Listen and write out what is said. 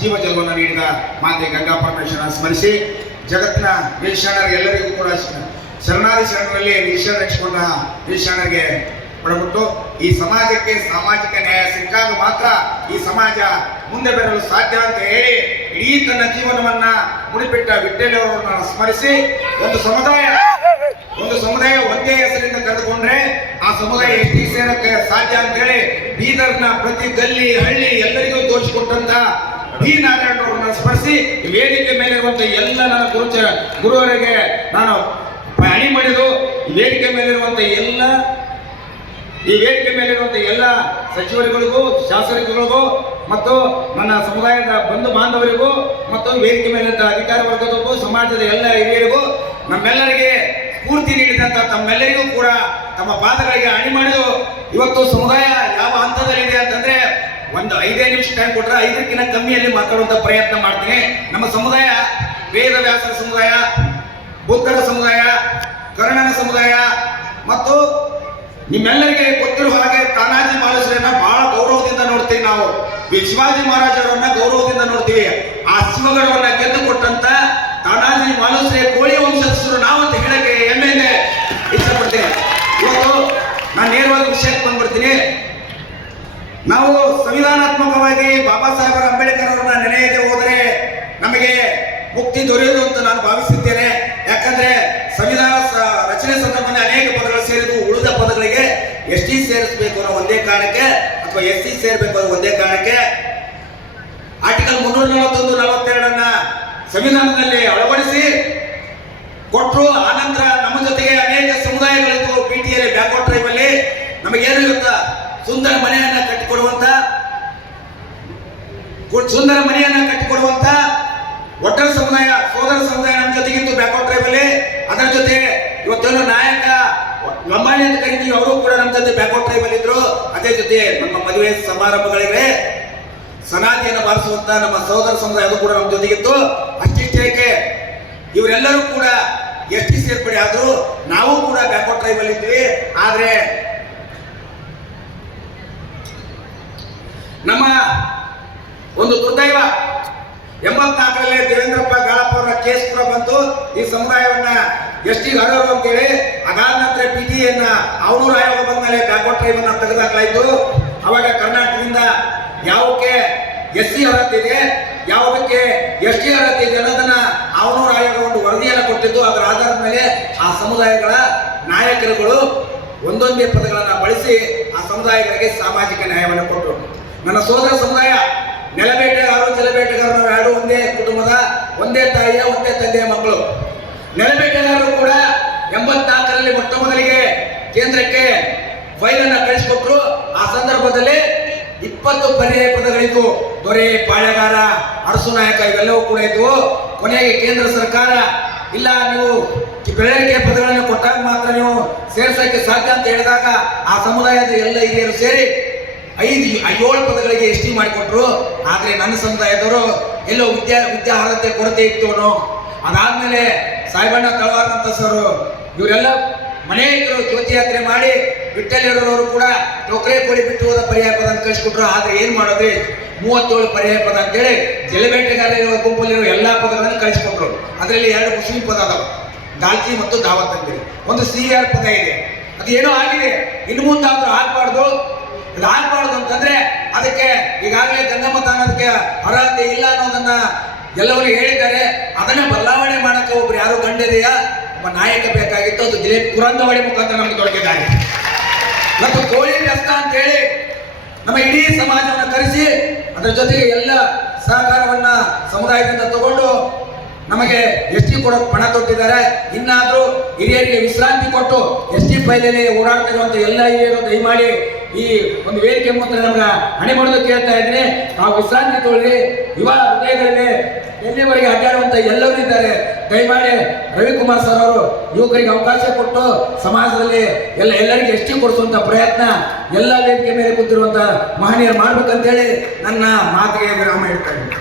ಜೀವ ಜಲವನ್ನು ನೀಡಿದ ಮಾತೆ ಗಂಗಾ ಪರಮೇಶ್ವರನ ಸ್ಮರಿಸಿ ಜಗತ್ತಿನ ವೀರಶರಣರು ಎಲ್ಲರಿಗೂ ಕೂಡ ಶರಣಾದಿ ಶರಣರಲ್ಲಿ ನಿರೀಕ್ಷೆ ನಡೆಸಿಕೊಂಡ ವೀರಶರಣರಿಗೆ ಒಳಬಿಟ್ಟು ಈ ಸಮಾಜಕ್ಕೆ ಸಾಮಾಜಿಕ ನ್ಯಾಯ ಸಿಕ್ಕಾಗ ಮಾತ್ರ ಈ ಸಮಾಜ ಮುಂದೆ ಬರಲು ಸಾಧ್ಯ ಅಂತ ಹೇಳಿ ಇಡೀ ತನ್ನ ಜೀವನವನ್ನ ಮುಡಿಪಿಟ್ಟ ವಿಠ್ಠಲರವರನ್ನ ಸ್ಮರಿಸಿ ಒಂದು ಸಮುದಾಯ ಒಂದೇ ಹೆಸರಿಂದ ಕರೆದುಕೊಂಡ್ರೆ ಆ ಸಮುದಾಯ ಎಷ್ಟು ಸೇರಕ್ಕೆ ಸಾಧ್ಯ ಅಂತ ಹೇಳಿ ಬೀದರ್ನ ಪ್ರತಿ ಗಲ್ಲಿ ಹಳ್ಳಿ ಎಲ್ಲರಿಗೂ ತೋರಿಸಿಕೊಟ್ಟಂತ ಬಿ ನಾರಾಯಣರವರನ್ನ ಸ್ಮರಿಸಿ ವೇದಿಕೆ ಮೇಲಿರುವಂತಹ ಎಲ್ಲ ನನ್ನ ಗುರುವರಿಗೆ ನಾನು ಅಣಿ ಮಾಡಿದು ಈ ವೇದಿಕೆ ಮೇಲಿರುವಂತಹ ಎಲ್ಲ ಸಚಿವರುಗಳಿಗೂ ಶಾಸಕರಿಗಳಿಗೂ ಮತ್ತು ನನ್ನ ಸಮುದಾಯದ ಬಂಧು ಬಾಂಧವರಿಗೂ ಮತ್ತು ವೇದಿಕೆ ಮೇಲಿದ್ದ ಅಧಿಕಾರಿ ವರ್ಗದವರಿಗೂ ಸಮಾಜದ ಎಲ್ಲ ಹಿರಿಯರಿಗೂ ನಮ್ಮೆಲ್ಲರಿಗೆ ಸ್ಫೂರ್ತಿ ನೀಡಿದಂತ ತಮ್ಮೆಲ್ಲರಿಗೂ ಕೂಡ ತಮ್ಮ ಪಾದಗಳಿಗೆ ಅಣಿ ಮಾಡಿದು ಇವತ್ತು ಸಮುದಾಯ ಯಾವ ಹಂತದಲ್ಲಿದೆ ಅಂತಂದ್ರೆ ಒಂದು 5 ನಿಮಿಷ ಟೈಮ್ ಕೊಟ್ರೆ 5ಕ್ಕಿಂತ ಕಮ್ಮಿಯಲ್ಲಿ ಮಾತಾಡುವಂತ ಪ್ರಯತ್ನ ಮಾಡ್ತೀನಿ. ನಮ್ಮ ಸಮುದಾಯ ವೇದವ್ಯಾಸರ ಸಮುದಾಯ, ಬುದ್ಧರ ಸಮುದಾಯ, ಕರ್ಣನ ಸಮುದಾಯ ಮತ್ತು ನಿಮ್ಮೆಲ್ಲರಿಗೆ ಗೊತ್ತಿರುವ ಹಾಗೆ ತಾನಾಜಿ ಮಾಲುಸರೆಯನ್ನ ಬಹಳ ಗೌರವದಿಂದ ನೋಡ್ತೀವಿ. ನಾವು ಶಿವಾಜಿ ಮಹಾರಾಜರನ್ನ ಗೌರವದಿಂದ ನೋಡ್ತೀವಿ. ಆ ಶಿವಗಡವನ್ನ ಗೆದ್ದು ಕೊಟ್ಟಂತ ತಾನಾಜಿ ಮಾಲುಸರೆ ಕೋಳಿ ವಂಶಸ್ಥರು ನಾವು ಅಂತ ಹೇಳಕ್ಕೆ ಹೆಮ್ಮೆಯಿಂದ ಇಷ್ಟಪಡ್ತೇನೆ. ಇವತ್ತು ನಾನು ನೇರವಾದ ವಿಷಯಕ್ಕೆ ಬಂದ್ಬಿಡ್ತೀನಿ. ನಾವು ಸಂವಿಧಾನಾತ್ಮಕವಾಗಿ ಬಾಬಾ ಸಾಹೇಬರ ಅಂಬೇಡ್ಕರ್ ಅವರನ್ನ ನೆನೆಯದೆ ಹೋದರೆ ನಮಗೆ ಮುಕ್ತಿ ದೊರೆಯುವುದು ಅಂತ ನಾನು ಭಾವಿಸುತ್ತೇನೆ. ಯಾಕಂದ್ರೆ ಸಂವಿಧಾನ ರಚನೆ ಸಂದರ್ಭದಲ್ಲಿ ಅನೇಕ ಪದಗಳು ಸೇರಿದ್ದು ಉಳಿದ ಪದಗಳಿಗೆ ಎಸ್ಟಿ ಸೇರಿಸಬೇಕು ಅನ್ನೋ ಒಂದೇ ಕಾರಣಕ್ಕೆ ಅಥವಾ ಎಸ್ಸಿ ಸೇರಬೇಕು ಅನ್ನೋ ಒಂದೇ ಕಾರಣಕ್ಕೆ ಆರ್ಟಿಕಲ್ 341, 42 ಸಂವಿಧಾನದಲ್ಲಿ ಅಳವಡಿಸಿ ಕೊಟ್ಟರು. ಆನಂತರ ನಮ್ಮ ಜೊತೆಗೆ ಅನೇಕ ಸಮುದಾಯಗಳಿದ್ದು ಪಿಟಿಎಲ್ ಬ್ಯಾಕ್ವರ್ಡ್ ಟ್ರೈಬ್ ಅಲ್ಲಿ ನಮಗೇನು ಗೊತ್ತಾ, ಸುಂದರ ಮನೆಯನ್ನ ಕಟ್ಟಿಕೊಡುವಂತ ಒಟ್ಟರ ಸಮುದಾಯ, ಸೋದರ ಸಮುದಾಯ ನಮ್ಮ ಜೊತೆಗಿತ್ತು ಬ್ಯಾಕ್ವರ್ಡ್ ಟ್ರೈಬ್ ಅಲ್ಲಿ. ಅದರ ಜೊತೆ ಇವತ್ತೇನು ನಾಯಕ ಲಂಬಾಣಿ ಅಂತ ಕರಿತೀವಿ, ಅವರು ಕೂಡ ನಮ್ಮ ಜೊತೆ ಬ್ಯಾಕ್ವರ್ಡ್ ಟ್ರೈಬ್ ಅಲ್ಲಿ ಇದ್ರು. ಅದೇ ಜೊತೆ ನಮ್ಮ ಮದುವೆ ಸಮಾರಂಭಗಳಿಗೆ ಸನಾದಿಯನ್ನು ಬಾರಿಸುವಂತ ನಮ್ಮ ಸೋದರ ಸಮುದಾಯ ಅದು ಕೂಡ ನಮ್ಮ ಜೊತೆಗಿತ್ತು. ಅಷ್ಟಿಷ್ಟೇಕೆ ಇವರೆಲ್ಲರೂ ಕೂಡ ಎಸ್ಟಿ ಸೇರ್ಪಡೆ ಆದ್ರು, ನಾವು ಕೂಡ ಬ್ಯಾಕ್ವರ್ಡ್ ಟ್ರೈಬ್ ಅಲ್ಲಿ ಇದ್ವಿ. ಆದ್ರೆ ನಮ್ಮ ಒಂದು ದುರ್ದೈವ 84ರಲ್ಲಿ ದೇವೇಂದ್ರಪ್ಪ ಗಾಳಪ್ಪ ಅವರ ಕೇಸ್ ಕೂಡ ಬಂತು. ಈ ಸಮುದಾಯವನ್ನ ಎಸ್ಟಿ ಅರ್ಹರು ಅಂತೇಳಿ ಅದಾದ ನಂತರ ಪಿಟಿಎನ್ನ ಅವನೂರು ಆಯೋಗ ಬಂದ ಮೇಲೆ ಬ್ಯಾಕ್ವರ್ಡ್ ಟ್ರೈಬ್ ಅನ್ನ ತೆಗೆದಾಕಲಾಯಿತು. ಅವಾಗ ಕರ್ನಾಟಕದಿಂದ ಯಾವಕ್ಕೆ ಎಸ್ಸಿ ಅರ್ಹತೆ ಇದೆ, ಯಾವುದಕ್ಕೆ ಎಸ್ಟಿ ಅರ್ಹತೆ ಇದೆ ಅನ್ನೋದನ್ನ ಅವನೂರು ಆಯೋಗ ಒಂದು ವರದಿಯನ್ನು ಕೊಟ್ಟಿದ್ದು. ಅದರ ಆಧಾರದ ಮೇಲೆ ಆ ಸಮುದಾಯಗಳ ನಾಯಕರುಗಳು ಒಂದೊಂದೇ ಪದಗಳನ್ನ ಬಳಸಿ ಆ ಸಮುದಾಯಗಳಿಗೆ ಸಾಮಾಜಿಕ ನ್ಯಾಯವನ್ನು ಕೊಟ್ಟರು. ನನ್ನ ಸೋದರ ಸಮುದಾಯ ನೆಲಬೇಟೆಗಾರರು, ಜಲಬೇಟೆಗಾರರು ಎರಡು ಒಂದೇ ಕುಟುಂಬದ, ಒಂದೇ ತಾಯಿಯ, ಒಂದೇ ತಂದೆಯ ಮಕ್ಕಳು. ನೆಲಬೇಟೆಗಾರರು ಕೂಡ 84ರಲ್ಲಿ ಮೊಟ್ಟ ಮೊದಲಿಗೆ ಕೇಂದ್ರಕ್ಕೆ ಫೈಲ್ ಅನ್ನ ಕಳಿಸಿಕೊಟ್ರು. ಆ ಸಂದರ್ಭದಲ್ಲಿ 20 ಪರ್ಯಾಯ ಪದಗಳಿತ್ತು. ದೊರೆ, ಪಾಳೆಗಾರ, ಅರಸು ನಾಯಕ ಇವೆಲ್ಲವೂ ಕೂಡ ಇತ್ತು. ಕೊನೆಗೆ ಕೇಂದ್ರ ಸರ್ಕಾರ ಇಲ್ಲ, ನೀವು ಬೆಳವಣಿಗೆ ಪದಗಳನ್ನು ಕೊಟ್ಟಾಗ ಮಾತ್ರ ನೀವು ಸೇರಿಸಕ್ಕೆ ಸಾಧ್ಯ ಅಂತ ಹೇಳಿದಾಗ ಆ ಸಮುದಾಯದ ಎಲ್ಲ ಹಿರಿಯರು ಸೇರಿ 7 ಪದಗಳಿಗೆ ಎಸ್ಟಿ ಮಾಡಿಕೊಟ್ರು. ಆದ್ರೆ ನನ್ನ ಸಮುದಾಯದವರು ಎಲ್ಲೋ ವಿದ್ಯಾ ಅರ್ಹತೆ ಕೊರತೆ ಇತ್ತು ಅನ್ನೋ. ಅದಾದ್ಮೇಲೆ ಸಾಹೇಬಣ್ಣ ತಳವಾರಂತ ಸರ್ ಇವರೆಲ್ಲ ಮನೆಯವರು ಜ್ಯೋತಿ ಯಾತ್ರೆ ಮಾಡಿ ವಿಠ್ಠಲರವರು ಕೂಡ ಟೋಕರೆ ಕೋಳಿ ಬಿಟ್ಟು ಹೋದ ಪರ್ಯಾಯ ಪದ ಅಂತ ಕಳಿಸ್ಕೊಟ್ರು. ಆದ್ರೆ ಏನ್ ಮಾಡೋದ್ರಿ, 37 ಪರ್ಯಾಯ ಪದ ಅಂತೇಳಿ ಜಲಬೇಟೆಗಾರರ ಗುಂಪಲ್ಲಿರೋ ಎಲ್ಲಾ ಪದಗಳನ್ನು ಕಳಿಸ್ಕೊಟ್ರು. ಅದರಲ್ಲಿ 2 ಮುಸ್ಲಿಂ ಪದ ಅದಾವ, ದಾಲ್ಚಿ ಮತ್ತು ದಾವತ್ ಅಂತೇಳಿ. ಒಂದು CR ಪದ ಇದೆ, ಅದು ಏನೋ ಆಗಿದೆ. ಇನ್ನು ಮುಂದಾದ್ರೂ ಆಗ್ಬಾರ್ದು ಅಂತಂದ್ರೆ ಅದಕ್ಕೆ ಈಗಾಗಲೇ ಗಂಗಮ್ಮ ಅನ್ನೋದಕ್ಕೆ ಅರ್ಹತೆ ಇಲ್ಲ ಅನ್ನೋದನ್ನ ಎಲ್ಲವರು ಹೇಳಿದ್ದಾರೆ. ಅದನ್ನ ಬದಲಾವಣೆ ಮಾಡಕ್ಕೆ ಒಬ್ರು ಯಾರು ಗಂಡಿದೆಯಾ, ಒಬ್ಬ ನಾಯಕ ಬೇಕಾಗಿತ್ತು. ಅದು ದಿಲೀಪ್ ಕುರಂದವಳಿ ಮುಖಾಂತರ ನಮ್ಗೆ ದೊರಕಿದ್ದಾರೆ. ಮತ್ತು ಕೋಳಿ ಕಷ್ಟ ಅಂತ ಹೇಳಿ ನಮ್ಮ ಇಡೀ ಸಮಾಜವನ್ನು ಕರೆಸಿ ಅದರ ಜೊತೆಗೆ ಎಲ್ಲ ಸಹಕಾರವನ್ನ ಸಮುದಾಯದಿಂದ ತಗೊಂಡು ನಮಗೆ ಎಸ್ಟಿ ಕೊಡೋಕೆ ಪಣ ತೊಟ್ಟಿದ್ದಾರೆ. ಇನ್ನಾದ್ರೂ ಹಿರಿಯರಿಗೆ ವಿಶ್ರಾಂತಿ ಕೊಟ್ಟು ಎಸ್ಟಿ ಫೈಲಲ್ಲಿ ಓಡಾಡ್ತಿರುವಂತ ಎಲ್ಲ ಹಿರಿಯರು ದಯಮಾಡಿ ಈ ಒಂದು ವೇದಿಕೆ ಮೂಲಕ ನಮ್ಗೆ ಹಣೆ ಮಾಡೋದಕ್ಕೆ ಕೇಳ್ತಾ ಇದ್ದೀನಿ. ನಾವು ವಿಶ್ರಾಂತಿ ತೊಗೊಳ್ಳಿ. ಯುವ ಹೃದಯಗಳಲ್ಲಿ ಎಲ್ಲಿವರೆಗೆ ಅಡ್ಡಾಡುವಂತ ಎಲ್ಲರೂ ಇದ್ದಾರೆ. ದಯಮಾಡಿ ರವಿಕುಮಾರ್ ಸರ್ ಅವರು ಯುವಕರಿಗೆ ಅವಕಾಶ ಕೊಟ್ಟು ಸಮಾಜದಲ್ಲಿ ಎಲ್ಲರಿಗೆ ಎಸ್ಟಿ ಕೊಡಿಸುವಂತ ಪ್ರಯತ್ನ ಎಲ್ಲ ವೇದಿಕೆ ಮೇಲೆ ಕೂತಿರುವಂತ ಮಹನೀಯರು ಮಾಡ್ಬೇಕಂತೇಳಿ ನನ್ನ ಮಾತಿಗೆ ವಿರಾಮ ಇಡ್ತಾ ಇದ್ದೀನಿ.